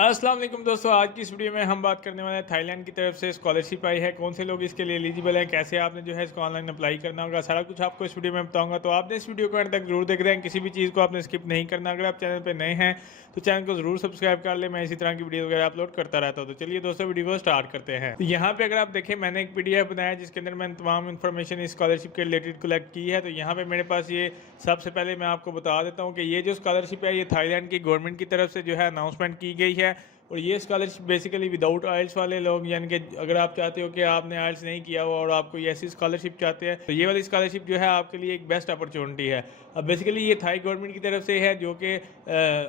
अस्सलाम वालेकुम दोस्तों, आज की इस वीडियो में हम बात करने वाले हैं थाईलैंड की तरफ से स्कॉलरशिप आई है। कौन से लोग इसके लिए एलिजिबल हैं, कैसे आपने जो है इसको ऑनलाइन अप्लाई करना होगा, सारा कुछ आपको इस वीडियो में बताऊंगा। तो आपने इस वीडियो को एंड तक जरूर देख रहे हैं, किसी भी चीज़ को आपने स्किप नहीं करना। अगर आप चैनल पर नए हैं तो चैनल को जरूर सब्सक्राइब कर ले, मैं इसी तरह की वीडियो वगैरह अपलोड करता रहता हूँ। तो चलिए दोस्तों वीडियो को स्टार्ट करते हैं। तो यहाँ पे अगर आप देखें, मैंने एक PDF बनाया जिसके अंदर मैंने तमाम इन्फॉर्मेशन इस स्कॉलरशिप के रिलेटेड कलेक्ट की है। तो यहाँ पे मेरे पास ये सबसे पहले मैं आपको बता देता हूँ कि ये जो स्कॉलरशिप है ये थाईलैंड की गवर्नमेंट की तरफ से जो है अनाउंसमेंट की गई है। और ये स्कॉलरशिप बेसिकली विदाउट आइल्स वाले लोग, यानी कि अगर आप चाहते हो कि आपने आइल्स नहीं किया हो और आपको ये ऐसी स्कॉलरशिप चाहते हैं, तो ये वाली स्कॉलरशिप जो है आपके लिए एक बेस्ट अपॉर्चुनिटी है। अब बेसिकली ये थाई गवर्नमेंट की तरफ से है, जो कि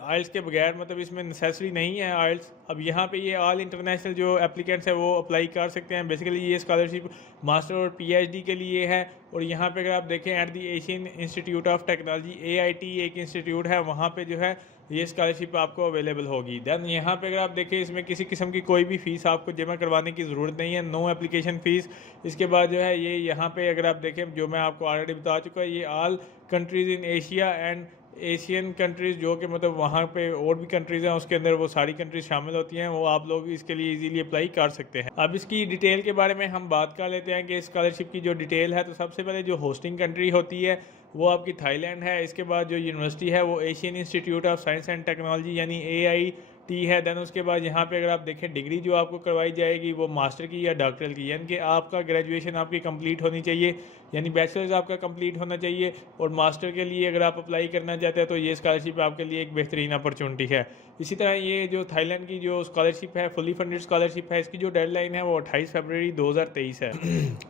आइल्स के बगैर, मतलब इसमें नेसेसरी नहीं है आइल्स। अब यहाँ पे ये ऑल इंटरनेशनल जो एप्लीकेंट्स है वो अप्लाई कर सकते हैं। बेसिकली ये स्कॉलरशिप मास्टर और PhD के लिए है। और यहाँ पे अगर आप देखें, at the Asian institute of technology AIT एक इंस्टीट्यूट है, वहाँ पे जो है ये स्कॉलरशिप आपको अवेलेबल होगी। देन यहाँ पे अगर आप देखें, इसमें किसी किस्म की कोई भी फ़ीस आपको जमा करवाने की ज़रूरत नहीं है, नो एप्लीकेशन फ़ीस। इसके बाद जो है ये यहाँ पे अगर आप देखें, जो मैं आपको ऑलरेडी बता चुका है, ये all countries in Asia and Asian countries, जो कि मतलब वहाँ पे और भी कंट्रीज़ हैं, उसके अंदर वो सारी कंट्रीज शामिल होती हैं, वो आप लोग इसके लिए इजीली अप्लाई कर सकते हैं। अब इसकी डिटेल के बारे में हम बात कर लेते हैं कि स्कॉलरशिप की जो डिटेल है, तो सबसे पहले जो होस्टिंग कंट्री होती है वो आपकी थाईलैंड है। इसके बाद जो यूनिवर्सिटी है वो Asian institute of science and technology यानी AIT है। देन उसके बाद यहाँ पे अगर आप देखें, डिग्री जो आपको करवाई जाएगी वो मास्टर की या डॉक्टरल की, यानी कि आपका ग्रेजुएशन आपकी कंप्लीट होनी चाहिए, यानी बैचलर्स आपका कंप्लीट होना चाहिए। और मास्टर के लिए अगर आप अप्लाई करना चाहते हैं तो ये स्कॉलरशिप आपके लिए एक बेहतरीन अपॉर्चुनिटी है। इसी तरह ये जो थाईलैंड की जो स्कॉलरशिप है, फुली फंडेड स्कॉलरशिप है, इसकी जो डेडलाइन है वो 28 फरवरी 2023 है।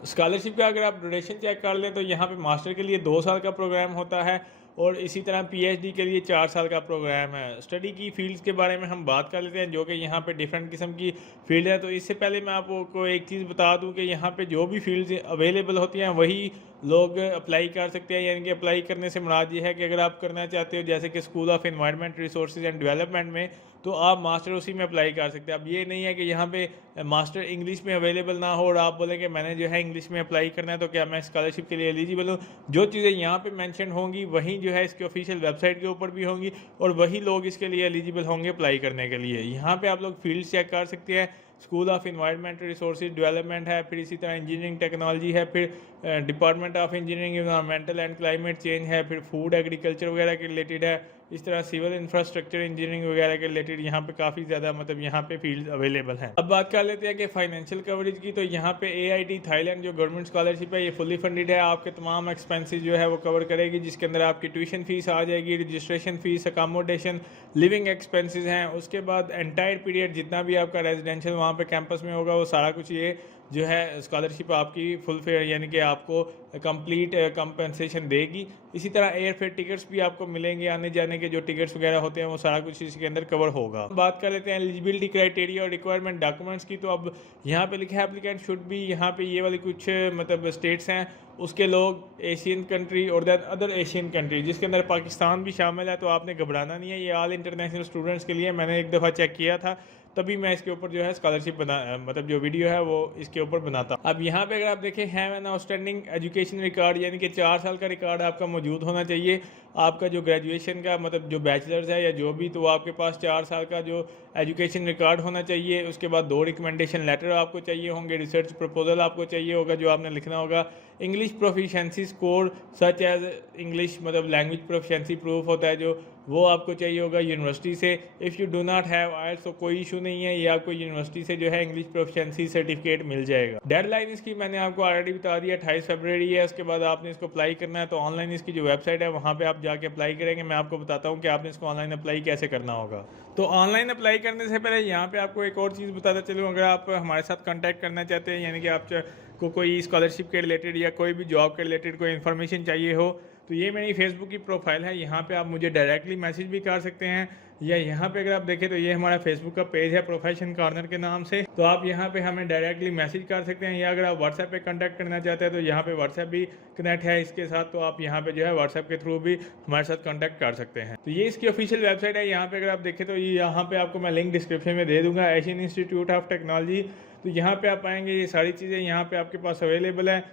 स्कॉलरशिप का अगर आप ड्यूरेशन चेक कर लें तो यहाँ पे मास्टर के लिए 2 साल का प्रोग्राम होता है और इसी तरह PhD के लिए 4 साल का प्रोग्राम है। स्टडी की फील्ड्स के बारे में हम बात कर लेते हैं, जो कि यहाँ पे डिफरेंट किस्म की फील्ड है। तो इससे पहले मैं आपको एक चीज़ बता दूं कि यहाँ पे जो भी फील्ड्स अवेलेबल होती हैं वही लोग अप्लाई कर सकते हैं। यानी कि अप्लाई करने से मुराद ये है कि अगर आप करना चाहते हो जैसे कि school of environment resources and development में, तो आप मास्टर उसी में अप्लाई कर सकते हैं। अब ये नहीं है कि यहाँ पे मास्टर इंग्लिश में अवेलेबल ना हो और आप बोलें कि मैंने जो है इंग्लिश में अप्लाई करना है, तो क्या मैं स्कॉलरशिप के लिए एलिजिबल हूँ। जो चीज़ें यहाँ पे मेंशन होंगी वहीं जो है इसके ऑफिशियल वेबसाइट के ऊपर भी होंगी और वही लोग इसके लिए एलिजिबल होंगे अप्लाई करने के लिए। यहाँ पे आप लोग फील्ड चेक कर सकते हैं। School of environment resources development है, फिर इसी तरह इंजीनियरिंग टेक्नोलॉजी है, फिर department of engineering environmental and climate change है, फिर फूड एग्रीकल्चर वगैरह के रिलेटेड है। इस तरह सिविल इंफ्रास्ट्रक्चर इंजीनियरिंग वगैरह के रिलेटेड यहाँ पे काफ़ी ज़्यादा मतलब यहाँ पे फील्ड अवेलेबल हैं। अब बात कर लेते हैं कि फाइनेंशियल कवरेज की। तो यहाँ पे AIT थाईलैंड जो गवर्नमेंट स्कॉलरशिप है ये फुली फंडेड है, आपके तमाम एक्सपेंसेस जो है वो कवर करेगी, जिसके अंदर आपकी ट्यूशन फीस आ जाएगी, registration fees, accommodation, living expenses हैं। उसके बाद एंटायर पीरियड जितना भी आपका रेजिडेंशियल वहाँ पे कैंपस में होगा वो सारा कुछ ये जो है स्कॉलरशिप आपकी फुल फेयर यानी कि आपको कंप्लीट कंपनसेशन देगी। इसी तरह एयर फेयर टिकट्स भी आपको मिलेंगे, आने जाने के जो टिकट्स वगैरह होते हैं वो सारा कुछ इसके अंदर कवर होगा। बात कर लेते हैं एलिजिबिलिटी क्राइटेरिया और रिक्वायरमेंट डॉक्यूमेंट्स की। तो अब यहाँ पे लिखा है एप्लीकेंट शुड भी, यहाँ पे ये वाली कुछ मतलब स्टेट्स हैं, उसके लोग एशियन कंट्री और दैन अदर एशियन कंट्री, जिसके अंदर पाकिस्तान भी शामिल है। तो आपने घबराना नहीं है, ये ऑल इंटरनेशनल स्टूडेंट्स के लिए। मैंने एक दफ़ा चेक किया था, तभी मैं इसके ऊपर जो है स्कॉलरशिप बना मतलब जो वीडियो है वो इसके ऊपर बनाता। अब यहाँ पे अगर आप देखें, have an outstanding education record, यानी कि 4 साल का रिकॉर्ड आपका मौजूद होना चाहिए। आपका जो ग्रेजुएशन का मतलब जो बैचलर्स है या जो भी, तो आपके पास 4 साल का जो एजुकेशन रिकॉर्ड होना चाहिए। उसके बाद 2 रिकमेंडेशन लेटर आपको चाहिए होंगे, रिसर्च प्रपोजल आपको चाहिए होगा जो आपने लिखना होगा। English proficiency score such as English, मतलब लैंग्वेज प्रोफिशेंसी प्रूफ होता है जो, वो आपको चाहिए होगा यूनिवर्सिटी से। If you do not have IELTS तो कोई इशू नहीं है, ये आपको यूनिवर्सिटी से जो है इंग्लिश प्रोफिशिएंसी सर्टिफिकेट मिल जाएगा। डेडलाइन इसकी मैंने आपको ऑलरेडी बता दिया, 28 फरवरी है। उसके बाद आपने इसको अप्लाई करना है, तो ऑनलाइन इसकी जो वेबसाइट है वहाँ पे आप जाके अप्लाई करेंगे। मैं आपको बताता हूँ कि आपने इसको ऑनलाइन अप्लाई कैसे करना होगा। तो ऑनलाइन अप्लाई करने से पहले यहाँ पे आपको एक और चीज़ बताता चलूँ, अगर आप हमारे साथ कॉन्टैक्ट करना चाहते हैं, यानी कि आप को कोई स्कॉलरशिप के रिलेटेड या कोई भी जॉब के रिलेटेड कोई इन्फॉर्मेशन चाहिए हो, तो ये मेरी फेसबुक की प्रोफाइल है, यहाँ पे आप मुझे डायरेक्टली मैसेज भी कर सकते हैं। या यहाँ पे अगर आप देखें तो ये हमारा फेसबुक का पेज है प्रोफेशन कॉर्नर के नाम से, तो आप यहाँ पे हमें डायरेक्टली मैसेज कर सकते हैं। या अगर आप व्हाट्सएप पे कांटेक्ट करना चाहते हैं तो यहाँ पे व्हाट्सएप भी कनेक्ट है इसके साथ, तो आप यहाँ पे जो है व्हाट्सएप के थ्रू भी हमारे साथ कॉन्टैक्ट कर सकते हैं। तो ये इसकी ऑफिशियल वेबसाइट है। यहाँ पे अगर आप देखें तो ये यहाँ पे आपको मैं लिंक डिस्क्रिप्शन में दे दूँगा, एशियन इंस्टीट्यूट ऑफ टेक्नोलॉजी। तो यहाँ पे आप आएंगे, ये सारी चीज़ें यहाँ पे आपके पास अवेलेबल है।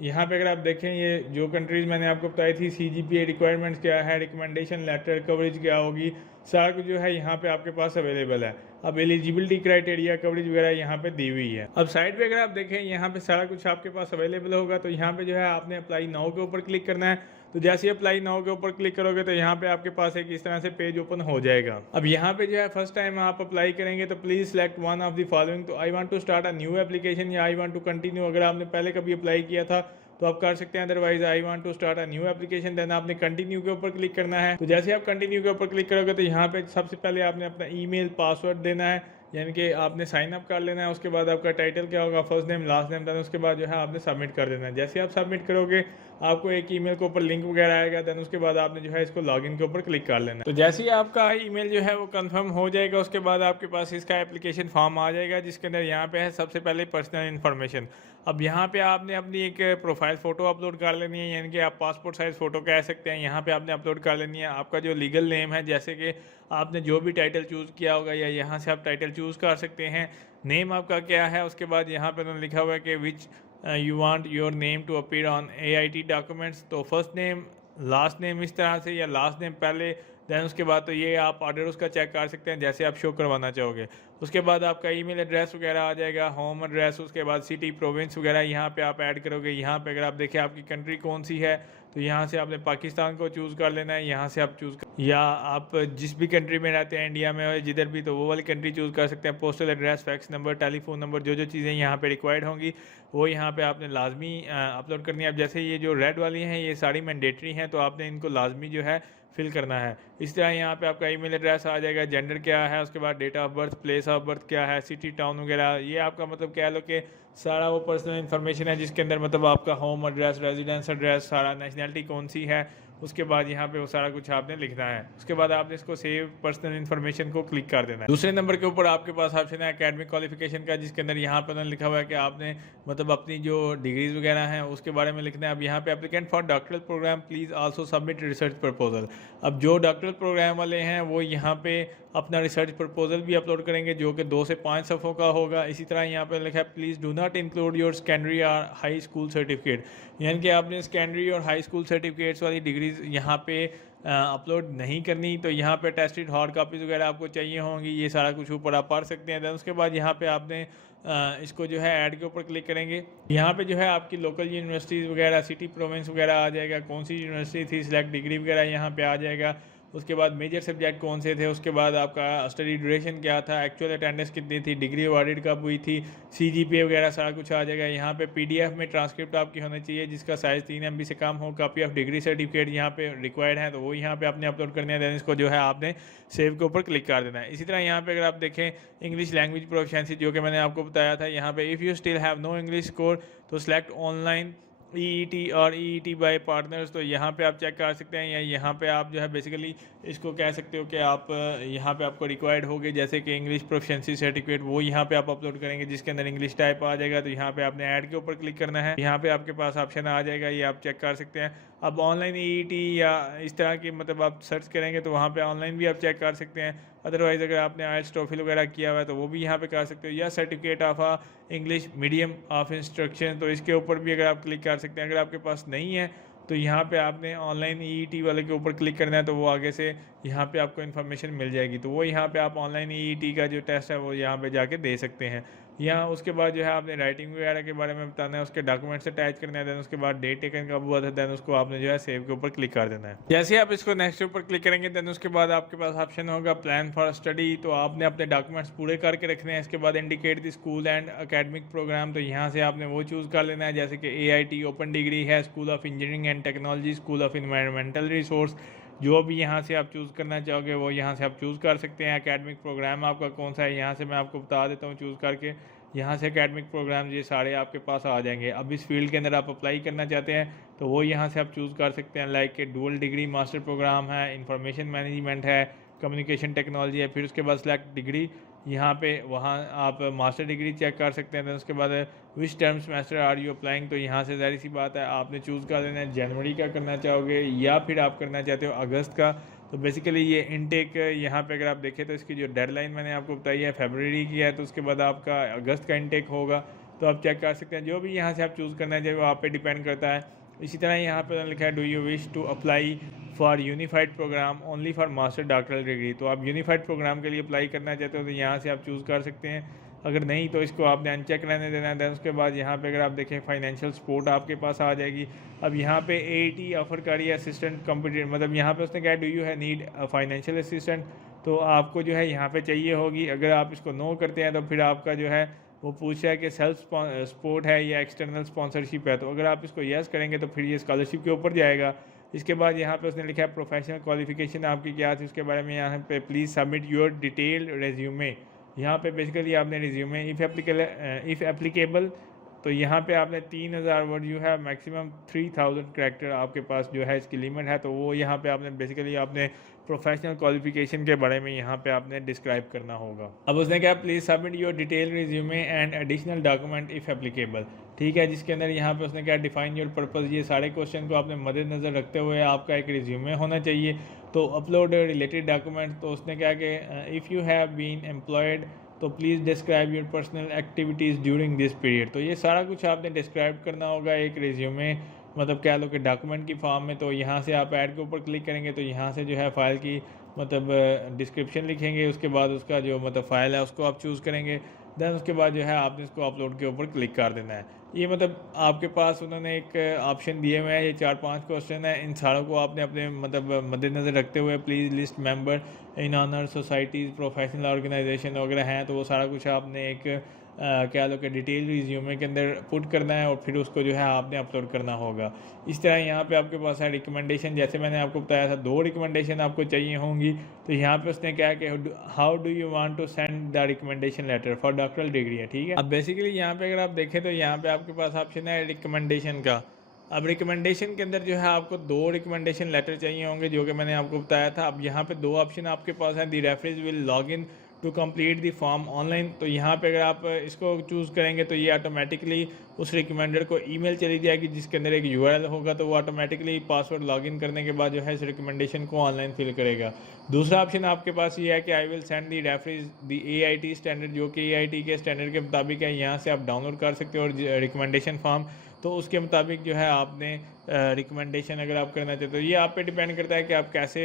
यहाँ पे अगर आप देखें, ये जो कंट्रीज़ मैंने आपको बताई थी, CGPA रिक्वायरमेंट्स क्या है, रिकमेंडेशन लेटर कवरेज क्या होगी, सारा कुछ जो है यहाँ पे आपके पास अवेलेबल है। अब एलिजिबिलिटी क्राइटेरिया कवरेज वगैरह यहाँ पे दी हुई है। अब साइड पे अगर आप देखें यहाँ पे सारा कुछ आपके पास अवेलेबल होगा, तो यहाँ पे जो है आपने अप्लाई नाउ के ऊपर क्लिक करना है। तो जैसे ही अप्लाई नाउ के ऊपर क्लिक करोगे तो यहाँ पे आपके पास एक इस तरह से पेज ओपन हो जाएगा। अब यहाँ पे जो है फर्स्ट टाइम आप अप्लाई करेंगे तो please select one of the following. तो I want to start a new application या आई वांट टू कंटिन्यू, अगर आपने पहले कभी अप्लाई किया था तो आप कर सकते हैं, otherwise I want to start a new application, then आपने कंटिन्यू के ऊपर क्लिक करना है। तो जैसे आप कंटिन्यू के ऊपर क्लिक करोगे तो यहाँ पे सबसे पहले आपने अपना ईमेल पासवर्ड देना है, यानी कि आपने साइन अप कर लेना है। उसके बाद आपका टाइटल क्या होगा, first name last name, then उसके बाद जो है आपने सबमिट कर देना है। जैसे आप सबमिट करोगे आपको एक ईमेल के ऊपर लिंक वगैरह आएगा, देन उसके बाद आपने जो है इसको लॉगिन के ऊपर क्लिक कर लेना है। तो जैसे ही आपका ईमेल जो है वो कंफर्म हो जाएगा, उसके बाद आपके पास इसका एप्लीकेशन फॉर्म आ जाएगा, जिसके अंदर यहाँ पे है सबसे पहले पर्सनल इन्फॉर्मेशन। अब यहाँ पे आपने अपनी एक प्रोफाइल फ़ोटो अपलोड कर लेनी है, यानी कि आप पासपोर्ट साइज़ फ़ोटो कह सकते हैं, यहाँ पे आपने अपलोड कर लेनी है। आपका जो लीगल नेम है, जैसे कि आपने जो भी टाइटल चूज़ किया होगा या यहाँ से आप टाइटल चूज़ कर सकते हैं। नेम आपका क्या है, उसके बाद यहाँ पे उन्होंने लिखा हुआ है कि which you want your name to appear on AIT documents. तो फर्स्ट नेम लास्ट नेम इस तरह से, या लास्ट नेम पहले दैन उसके बाद तो ये आप ऑर्डर उसका चेक कर सकते हैं जैसे आप शो करवाना चाहोगे। उसके बाद आपका ईमेल एड्रेस वगैरह आ जाएगा, होम एड्रेस, उसके बाद सिटी प्रोविंस वगैरह यहाँ पे आप ऐड करोगे। यहाँ पे अगर आप देखें आपकी कंट्री कौन सी है, तो यहाँ से आपने पाकिस्तान को चूज़ कर लेना है। यहाँ से आप चूज़ या आप जिस भी कंट्री में रहते हैं इंडिया में और जिधर भी, तो वो वाली कंट्री चूज़ कर सकते हैं। Postal address, fax number, telephone number, जो जो चीज़ें यहाँ पे रिक्वायर्ड होंगी वो यहाँ पे आपने लाजमी अपलोड करनी है। अब जैसे ये जो रेड वाली हैं ये सारी मैंडेटरी हैं, तो आपने इनको लाजमी जो है फिल करना है। इस तरह यहाँ पे आपका ईमेल एड्रेस आ जाएगा, जेंडर क्या है, उसके बाद date of birth, place of birth क्या है, सिटी टाउन वगैरह, ये आपका मतलब कह लो कि सारा वो पर्सनल इन्फॉर्मेशन है, जिसके अंदर मतलब आपका होम एड्रेस, रेजिडेंस एड्रेस, सारा नेशनैलिटी कौन सी है, उसके बाद यहाँ पे वो सारा कुछ आपने लिखना है। उसके बाद आपने इसको सेव पर्सनल इन्फॉर्मेशन को क्लिक कर देना है। दूसरे नंबर के ऊपर आपके पास ऑप्शन है एकेडमिक क्वालिफिकेशन का, जिसके अंदर यहाँ पे उन्होंने लिखा हुआ है कि आपने मतलब अपनी जो डिग्रीज वगैरह हैं उसके बारे में लिखना है। अब यहाँ पे applicant for doctoral programme please also submit research proposal. अब जो डॉक्टरल प्रोग्राम वाले हैं वो यहाँ पे अपना रिसर्च प्रपोजल भी अपलोड करेंगे, जो कि 2 से 5 सफ़ों का होगा। इसी तरह यहाँ पे लिखा है please do not include your secondary और हाई स्कूल सर्टिफिकेट, यानी कि आपने सेकेंडरी और हाई स्कूल सर्टिफिकेट्स वाली डिग्रीज यहाँ पे अपलोड नहीं करनी। तो यहाँ पे टेस्टेड हार्ड कापीज़ वगैरह आपको चाहिए होंगी, ये सारा कुछ ऊपर आप पढ़ सकते हैं। दैन उसके बाद यहाँ पे आपने इसको जो है ऐड के ऊपर क्लिक करेंगे। यहाँ पे जो है आपकी लोकल यूनिवर्सिटीज़ वगैरह, सिटी प्रोविंस वगैरह आ जाएगा, कौन सी यूनिवर्सिटी थी, सिलेक्ट डिग्री वगैरह यहाँ पे आ जाएगा। उसके बाद मेजर सब्जेक्ट कौन से थे, उसके बाद आपका स्टडी ड्यूरेशन क्या था, एक्चुअल अटेंडेंस कितनी थी, डिग्री अवार्डेड कब हुई थी, CGPA वगैरह सारा कुछ आ जाएगा। यहाँ पे PDF में ट्रांसक्रिप्ट आपकी होनी चाहिए जिसका साइज़ 3 MB से कम हो। कॉपी ऑफ डिग्री सर्टिफिकेट यहाँ पे रिक्वायर्ड है, तो वो यहाँ पे आपने अपलोड करने है। दैन इसको जो है आपने सेव के ऊपर क्लिक कर देना है। इसी तरह यहाँ पे अगर आप देखें इंग्लिश लैंग्वेज प्रोफिशिएंसी, जो कि मैंने आपको बताया था, यहाँ पे if you still have no English score तो सिलेक्ट ऑनलाइन EET और EET बाय पार्टनर्स। तो यहाँ पे आप चेक कर सकते हैं, या यहाँ पे आप जो है बेसिकली इसको कह सकते हो कि आप यहाँ पे आपको रिक्वायर्ड होगे जैसे कि इंग्लिश प्रोफिशिएंसी सर्टिफिकेट, वो यहाँ पे आप अपलोड करेंगे जिसके अंदर इंग्लिश टाइप आ जाएगा। तो यहाँ पे आपने ऐड के ऊपर क्लिक करना है, यहाँ पे आपके पास ऑप्शन आ जाएगा, ये आप चेक कर सकते हैं। अब ऑनलाइन EET या इस तरह की मतलब आप सर्च करेंगे तो वहाँ पे ऑनलाइन भी आप चेक कर सकते हैं। अदरवाइज़ अगर आपने IELTS टोफिल वगैरह किया हुआ है तो वो भी यहाँ पे कर सकते हो, या certificate of English medium of instruction, तो इसके ऊपर भी अगर आप क्लिक कर सकते हैं। अगर आपके पास नहीं है तो यहाँ पे आपने ऑनलाइन EET वाले के ऊपर क्लिक करना है, तो वो आगे से यहाँ पे आपको इन्फॉर्मेशन मिल जाएगी। तो वो यहाँ पे आप ऑनलाइन EET का जो टेस्ट है वो यहाँ पे जाके दे सकते हैं। यहाँ उसके बाद जो है आपने राइटिंग वगैरह के बारे में बताना है, उसके डॉक्यूमेंट्स अटैच करना है, देन उसके बाद डेट टेकन कब हुआ था, देन उसको आपने जो है सेव के ऊपर क्लिक कर देना है। जैसे आप इसको नेक्स्ट के ऊपर क्लिक करेंगे देन उसके बाद आपके पास ऑप्शन होगा प्लान फॉर स्टडी। तो आपने अपने डॉक्यूमेंट्स पूरे करके रखने हैं। इसके बाद indicate the school and academic programme, तो यहाँ से आपने वो चूज़ कर लेना है, जैसे कि AIT ओपन डिग्री है, school of engineering and technology, school of environmental resource, जो भी यहाँ से आप चूज़ करना चाहोगे वो यहाँ से आप चूज़ कर सकते हैं। एकेडमिक प्रोग्राम आपका कौन सा है यहाँ से मैं आपको बता देता हूँ चूज़ करके। यहाँ से एकेडमिक प्रोग्राम ये सारे आपके पास आ जाएंगे। अब इस फील्ड के अंदर आप अप्लाई करना चाहते हैं तो वो यहाँ से आप चूज़ कर सकते हैं, लाइक के डुअल डिग्री मास्टर प्रोग्राम है, इंफॉर्मेशन मैनेजमेंट है, कम्युनिकेशन टेक्नोलॉजी है। फिर उसके बाद सेलेक्ट डिग्री, यहाँ पे वहाँ आप मास्टर डिग्री चेक कर सकते हैं। उसके बाद which term semester are you applying, तो यहाँ से ज़ाहिर सी बात है आपने चूज़ कर देना है जनवरी का करना चाहोगे या फिर आप करना चाहते हो अगस्त का। तो बेसिकली ये इनटेक यहाँ पे अगर आप देखें तो इसकी जो डेडलाइन मैंने आपको बताई है फरवरी की है, तो उसके बाद आपका अगस्त का इनटेक होगा। तो आप चेक कर सकते हैं, जो भी यहाँ से आप चूज़ करना चाहिए वो आप पे डिपेंड करता है। इसी तरह यहाँ पे लिखा है do you wish to apply for unified programme only for master doctoral degree. तो आप यूनिफाइड प्रोग्राम के लिए अप्लाई करना चाहते हो तो यहाँ से आप चूज़ कर सकते हैं, अगर नहीं तो इसको आपने अनचेक रहने देना है। दैन उसके बाद यहाँ पे अगर आप देखें फाइनेंशियल सपोर्ट आपके पास आ जाएगी। अब यहाँ पे AAT ऑफर करी असिस्टेंट कंप्यूटर, मतलब यहाँ पे उसने कहा डू यू है नीड फाइनेंशियल असिस्टेंट, तो आपको जो है यहाँ पे चाहिए होगी। अगर आप इसको नो करते हैं तो फिर आपका जो है वो पूछ रहा है कि सेल्फ सपोर्ट है या एक्सटर्नल स्पॉन्सरशिप है। तो अगर आप इसको यस करेंगे तो फिर ये स्कॉलरशिप के ऊपर जाएगा। इसके बाद यहाँ पे उसने लिखा है प्रोफेशनल क्वालिफिकेशन आपकी क्या थी उसके बारे में, यहाँ पे please submit your detail resume. यहाँ पे बेसिकली आपने रिज्यूमे इफ़ एप्लीकेबल, तो यहाँ पे आपने 3000 वर्ड जो है मैक्सिमम 3000 करैक्टर आपके पास जो है इसकी लिमिट है, तो वो यहाँ पे आपने बेसिकली आपने प्रोफेशनल क्वालिफिकेशन के बारे में यहाँ पे आपने डिस्क्राइब करना होगा। अब उसने कहा please submit your detail resume and additional document if applicable, ठीक है, जिसके अंदर यहाँ पे उसने कहा डिफाइन योर पर्पज़। ये सारे क्वेश्चन को आपने मद्देनज़र रखते हुए आपका एक रिज्यूमे होना चाहिए। तो अपलोड रिलेटेड डॉक्यूमेंट, तो उसने कहा कि if you have been employed तो please describe your personal activities during this period. तो ये सारा कुछ आपने डिस्क्राइब करना होगा एक रिज्यूमे, मतलब कह लो कि डॉक्यूमेंट की फॉर्म में। तो यहाँ से आप ऐड के ऊपर क्लिक करेंगे तो यहाँ से जो है फ़ाइल की मतलब डिस्क्रिप्शन लिखेंगे, उसके बाद उसका जो मतलब फ़ाइल है उसको आप चूज़ करेंगे। दैन उसके बाद जो है आपने इसको अपलोड के ऊपर क्लिक कर देना है। ये मतलब आपके पास उन्होंने एक ऑप्शन दिए हुए हैं, ये 4-5 क्वेश्चन है, इन सारों को आपने अपने मतलब मद्देनज़र रखते हुए please list member in honour societies professional organisation वगैरह हैं, तो वो सारा कुछ आपने एक क्या लो कि डिटेल रिज्यूमे के अंदर पुट करना है और फिर उसको जो है आपने अपलोड करना होगा। इस तरह यहाँ पे आपके पास है रिकमेंडेशन, जैसे मैंने आपको बताया था 2 रिकमेंडेशन आपको चाहिए होंगी। तो यहाँ पे उसने क्या कि how do you want to send the recommendation letter for doctoral degree है, ठीक है। अब बेसिकली यहाँ पे अगर आप देखें तो यहाँ पे आपके पास ऑप्शन है रिकमेंडेशन का। अब रिकमेंडेशन के अंदर जो है आपको 2 रिकमेंडेशन लेटर चाहिए होंगे जो कि मैंने आपको बताया था। अब यहाँ पे 2 ऑप्शन आपके पास हैं, the reference will log in to complete the form online. तो यहाँ पे अगर आप इसको चूज़ करेंगे तो ये ऑटोमेटिकली उस रिकमेंडर को ईमेल चली जाएगी जिसके अंदर एक URL होगा, तो वो ऑटोमेटिकली पासवर्ड लॉगिन करने के बाद जो है इस रिकमेंडेशन को ऑनलाइन फिल करेगा। दूसरा ऑप्शन आपके पास ये है कि I will send the reference the AIT standard, जो कि AIT के स्टैंडर्ड के मुताबिक है। यहाँ से आप डाउनलोड कर सकते हो और रिकमेंडेशन फॉर्म, तो उसके मुताबिक जो है आपने रिकमेंडेशन अगर आप करना चाहते हो, ये आप पे डिपेंड करता है कि आप कैसे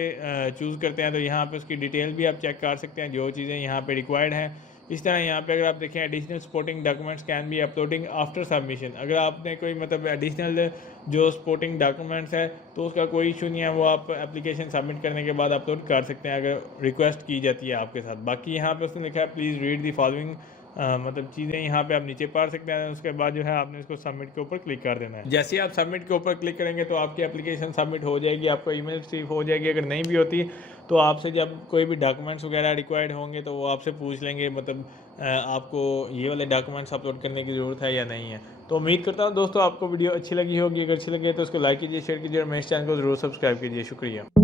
चूज़ करते हैं। तो यहाँ पे उसकी डिटेल भी आप चेक कर सकते हैं जो चीज़ें यहाँ पे रिक्वायर्ड हैं। इस तरह यहाँ पे अगर आप देखें additional supporting documents can be uploading after submission, अगर आपने कोई मतलब एडिशनल जो सपोर्टिंग डॉक्यूमेंट्स है तो उसका कोई इशू नहीं है, वो आप एप्लीकेशन सबमिट करने के बाद अपलोड कर सकते हैं अगर रिक्वेस्ट की जाती है आपके साथ। बाकी यहाँ पे उसने लिखा है प्लीज़ रीड दी फॉलोइंग, मतलब चीज़ें यहाँ पे आप नीचे पढ़ सकते हैं। उसके बाद जो है आपने इसको सबमिट के ऊपर क्लिक कर देना है। जैसे ही आप सबमिट के ऊपर क्लिक करेंगे तो आपकी एप्लीकेशन सबमिट हो जाएगी, आपको ईमेल रिसीव हो जाएगी। अगर नहीं भी होती तो आपसे जब कोई भी डॉक्यूमेंट्स वगैरह रिक्वायर्ड होंगे तो वो आपसे पूछ लेंगे मतलब आपको ये वाले डॉक्यूमेंट्स अपलोड करने की ज़रूरत है या नहीं है। तो उम्मीद करता हूँ दोस्तों आपको वीडियो अच्छी लगी होगी, अगर अच्छी लगे तो उसको लाइक कीजिए, शेयर कीजिए और मेरे चैनल को ज़रूर सब्सक्राइब कीजिए। शुक्रिया।